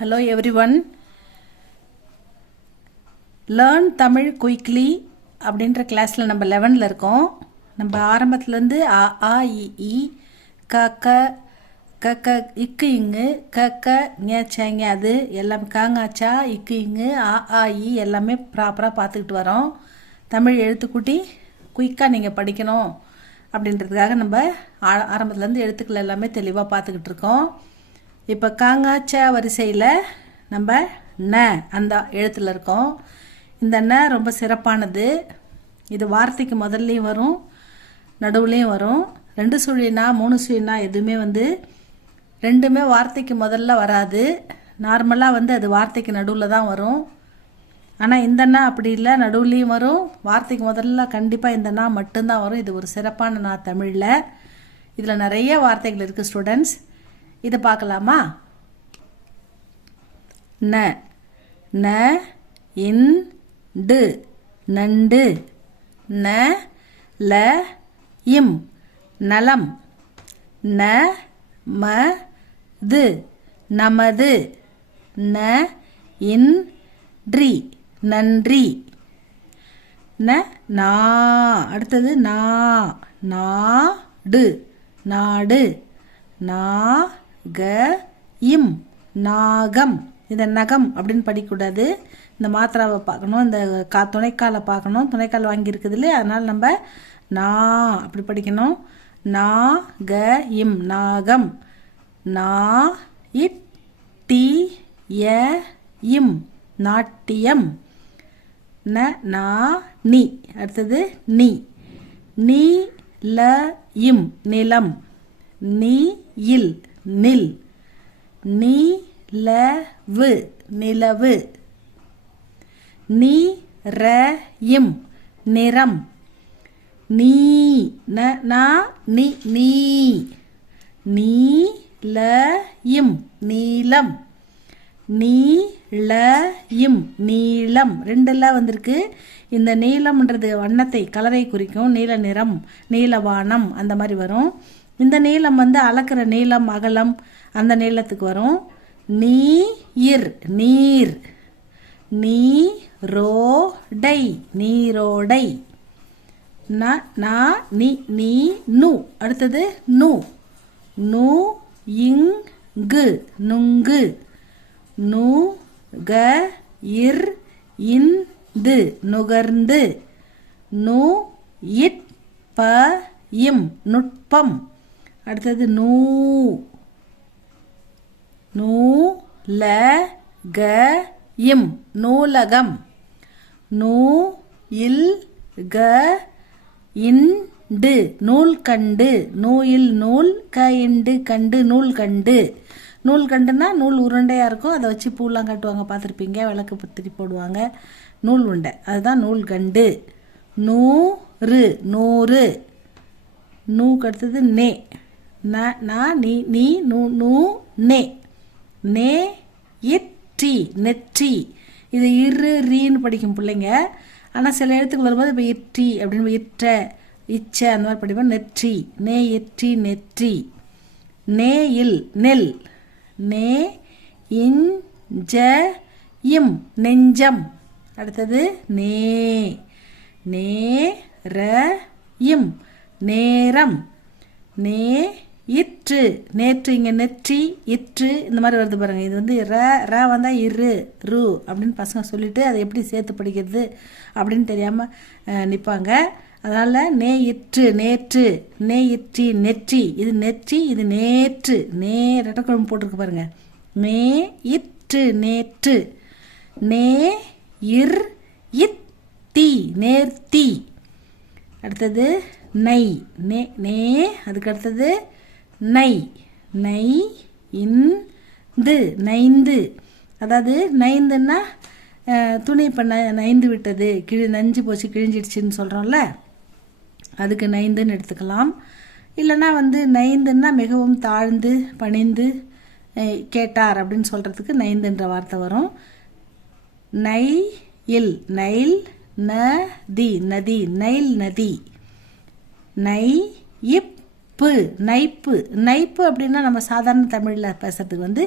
Hello everyone. Learn Tamil quickly அப்படின்ற கிளாஸில் நம்ம 11ல் இருக்கோம். நம்ம ஆரம்பத்துலேருந்து ஆ ஆ இ ஈ க க க க இக்கு இங்கு க க ஞேச்சாங்க அது எல்லாம் காங்காச்சா இக்கு இங்கு ஆ ஆ இ எல்லாமே ப்ராப்பராக பார்த்துக்கிட்டு வரோம். தமிழ் எழுத்துக்கூட்டி குயிக்காக நீங்கள் படிக்கணும் அப்படின்றதுக்காக நம்ம ஆரம்பத்துலேருந்து எழுத்துக்கள் எல்லாமே தெளிவாக பார்த்துக்கிட்டு இருக்கோம். இப்போ காங்காச்சா வரிசையில் நம்ம ந அந்த எழுத்தில் இருக்கோம். இந்த ந ரொம்ப சிறப்பானது. இது வார்த்தைக்கு முதல்லையும் வரும், நடுவுலையும் வரும். 2 சுழினா 3 சுழினா எதுவுமே ரெண்டுமே வார்த்தைக்கு முதல்ல வராது. நார்மலாக அது வார்த்தைக்கு நடுவில் தான் வரும். ஆனால் இந்த நா அப்படி இல்லை, நடுவுலையும் வரும், வார்த்தைக்கு முதல்ல கண்டிப்பாக இந்த நா மட்டும்தான் வரும். இது ஒரு சிறப்பான நா தமிழில். இதில் நிறைய வார்த்தைகள் இருக்குது ஸ்டூடெண்ட்ஸ். இதை பார்க்கலாமா? ந ந இன் டு நண்டு. ந ல இம் நலம். ந ம து நமது. ந இன் ட்ரி நன்றி. ந நா அடுத்தது நா நாடு நாடு. நா க இம் நாகம். இதை நகம் அப்படின்னு படிக்கக்கூடாது. இந்த மாத்திராவை பார்க்கணும், இந்த துணைக்காலை பார்க்கணும். துணைக்கால் வாங்கியிருக்குது இல்லையா, அதனால் நம்ம நா அப்படி படிக்கணும். நா க இம் நாகம். நா இட் டி ய இம் நாட்டியம். ந நா நி அடுத்தது நீ. நீ ல இம் நிலம். நீ இல் நில். நீ ல வு நிலவு. நீ ர இம் நிறம். நீ ந நா நி நீ. நீ ல இம் நீலம். நீ ல இம் நீளம். 2 வந்திருக்கு. இந்த நீளம்ன்றது வண்ணத்தை கலரை குறிக்கும். நீல நிறம், நீலவானம் அந்த மாதிரி வரும். இந்த நீளம் அளக்கிற நீளம், அகலம் அந்த நீளத்துக்கு வரும். நீர் நீர். நீரோடை நீரோடை. ந நா நி நீ நு அடுத்தது நு. நு இங்கு நுங்கு. நு க இர் இந்து நுகர்ந்து. நு இட் ப இம் நுட்பம். அடுத்தது நூ. நூ ல க இம் நூலகம். நூ இல் க இண்டு நூல்கண்டு. நூயில் நூல் க இண்டு கண்டு நூல்கண்டு. நூல்கண்டுனா நூல் உருண்டையாக இருக்கும், அதை வச்சு பூலாம் கட்டுவாங்க, பார்த்துருப்பீங்க. விளக்கு பத்திரி போடுவாங்க. நூல் உருண்டை, அதுதான் நூல்கண்டு. நூறு நூறு. நூக்கு அடுத்தது நே. ந நா நீ நீ நூ நூ நே. நே இற்றி நெற்றி. இது இரு ரீன்னு படிக்கும் பிள்ளைங்க. ஆனால் சில எழுத்துக்கள் வரும்போது இப்போ இற்றி அப்படின்னு இற்ற இச்ச அந்த மாதிரி படிப்போம். நெற்றி. நே இற்றி நெற்றி. நே இல் நெல். நே இஞ்ச இம் நெஞ்சம். அடுத்தது நே. நே ர இம் நேரம். நே இற்று நேற்று. இங்கே நெற்றி இற்று இந்த மாதிரி வருது பாருங்கள். இது ர வந்தால் இரு ரு அப்படின்னு பசங்க சொல்லிவிட்டு அதை எப்படி சேர்த்து படிக்கிறது அப்படின்னு தெரியாமல் நிற்பாங்க. அதனால் நே இற்று நேற்று. நே இற்றி நெற்றி. இது நெற்றி, இது நேற்று. நே ரெட்டக்குழம்பு போட்டிருக்கு பாருங்கள். நே இற்று நேற்று. நே இர் இத்தி நேர்த்தி. அடுத்தது நை. நே நே அதுக்கு அடுத்தது நை. நை இந்து நைந்து. அதாவது நைந்துன்னா துணி இப்போ நைந்து விட்டது, நஞ்சு போச்சு கிழிஞ்சிடுச்சின்னு சொல்கிறோம்ல, அதுக்கு நைந்துன்னு எடுத்துக்கலாம். இல்லைனா நைந்துன்னா மிகவும் தாழ்ந்து பணிந்து கேட்டார் அப்படின்னு சொல்கிறதுக்கு நைந்துன்ற வார்த்தை வரும். நை இல் நைல். நதி நதி நைல் நதி. நை இப் நைப்பு நைப்பு நைப்பு அப்படின்னா நம்ம சாதாரண தமிழில் பேசுறதுக்கு வந்து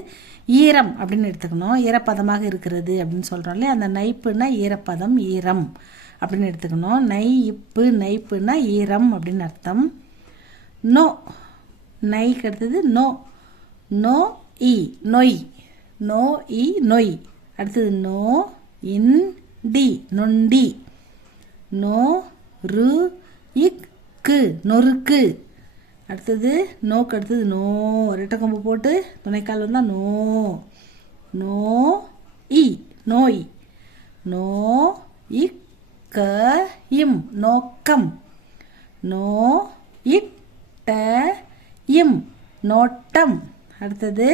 ஈரம் அப்படின்னு எடுத்துக்கணும். ஈரப்பதமாக இருக்கிறது அப்படின்னு சொல்கிறோம் இல்லையா, அந்த நைப்புன்னா ஈரப்பதம், ஈரம் அப்படின்னு எடுத்துக்கணும். நைப்புன்னா ஈரம் அப்படின்னு அர்த்தம். நோ நைக்கு அடுத்தது நோ, நோ இ நொய், நோ இ நொய். அடுத்தது நோ இன் டி நொண்டி, நோ ரு இக்கு நொறுக்கு. அடுத்தது நோக்கு அடுத்தது நோ, ரெட்டை கொம்பு போட்டு துணைக்கால் வந்தால் நோ, நோ இ நோய், நோ இக்க இம் நோக்கம், நோ இட்ட இம் நோட்டம். அடுத்தது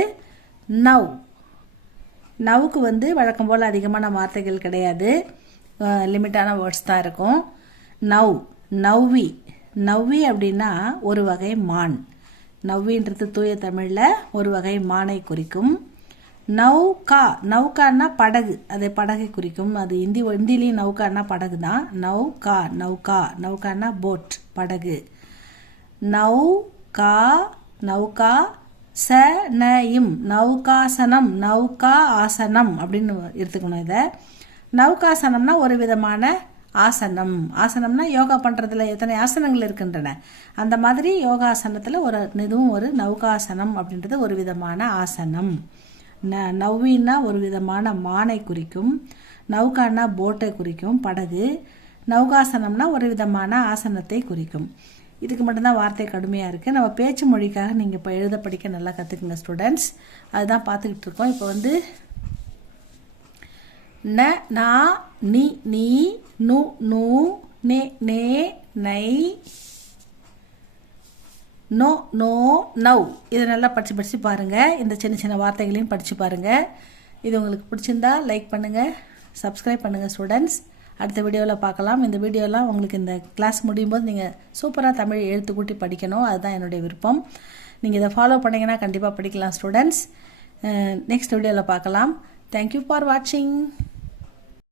நவ். நவுக்கு வந்து வழக்கம் போல் அதிகமான வார்த்தைகள் கிடையாது, லிமிட்டான வேர்ட்ஸ் தான் இருக்கும். நவ் நவ்வி, நவ்வி அப்படின்னா ஒரு வகை மான். நவ்வின்றது தூய தமிழில் ஒரு வகை மானை குறிக்கும். நௌகா, நௌகான்னா படகு, அது படகை குறிக்கும். அது இந்திலையும் நௌகான்னா படகு தான். நௌகா நௌகா, நௌகான்னா போட், படகு. நௌகா நௌகா சனயும், நௌகாசனம், நௌகா ஆசனம் அப்படின்னு எடுத்துக்கணும். இதை நௌகாசனம்னா ஒரு விதமான ஆசனம். ஆசனம்னா யோகா பண்ணுறதுல எத்தனை ஆசனங்கள் இருக்கின்றன, அந்த மாதிரி யோகாசனத்தில் இதுவும் ஒரு நௌகாசனம் அப்படின்றது ஒரு விதமான ஆசனம். நவ்வின்னா ஒரு விதமான மானை குறிக்கும். நௌகான்னா போட்டை குறிக்கும், படகு. நௌகாசனம்னா ஒரு விதமான ஆசனத்தை குறிக்கும். இதுக்கு மட்டும்தான் வார்த்தை கடுமையாக இருக்குது. நம்ம பேச்சு மொழிக்காக நீங்கள் இப்போ எழுத படிக்க நல்லா கற்றுக்குங்க ஸ்டூடெண்ட்ஸ். அதுதான் பார்த்துக்கிட்டு இருக்கோம். இப்போ வந்து ந நா நி நீ நு நூ நே நே நை நோ நோ நவ். இதை நல்லா படித்து பாருங்கள். இந்த சின்ன சின்ன வார்த்தைகளையும் படித்து பாருங்கள். இது உங்களுக்கு பிடிச்சிருந்தா லைக் பண்ணுங்கள், சப்ஸ்கிரைப் பண்ணுங்கள் ஸ்டூடெண்ட்ஸ். அடுத்த வீடியோவில் பார்க்கலாம். இந்த வீடியோலாம் உங்களுக்கு இந்த கிளாஸ் முடியும் போது நீங்கள் சூப்பராக தமிழ் எழுத்து கூட்டி படிக்கணும், அதுதான் என்னுடைய விருப்பம். நீங்கள் இதை ஃபாலோ பண்ணிங்கன்னா கண்டிப்பாக படிக்கலாம் ஸ்டூடெண்ட்ஸ். நெக்ஸ்ட் வீடியோவில் பார்க்கலாம். தேங்க்யூ ஃபார் வாட்சிங்.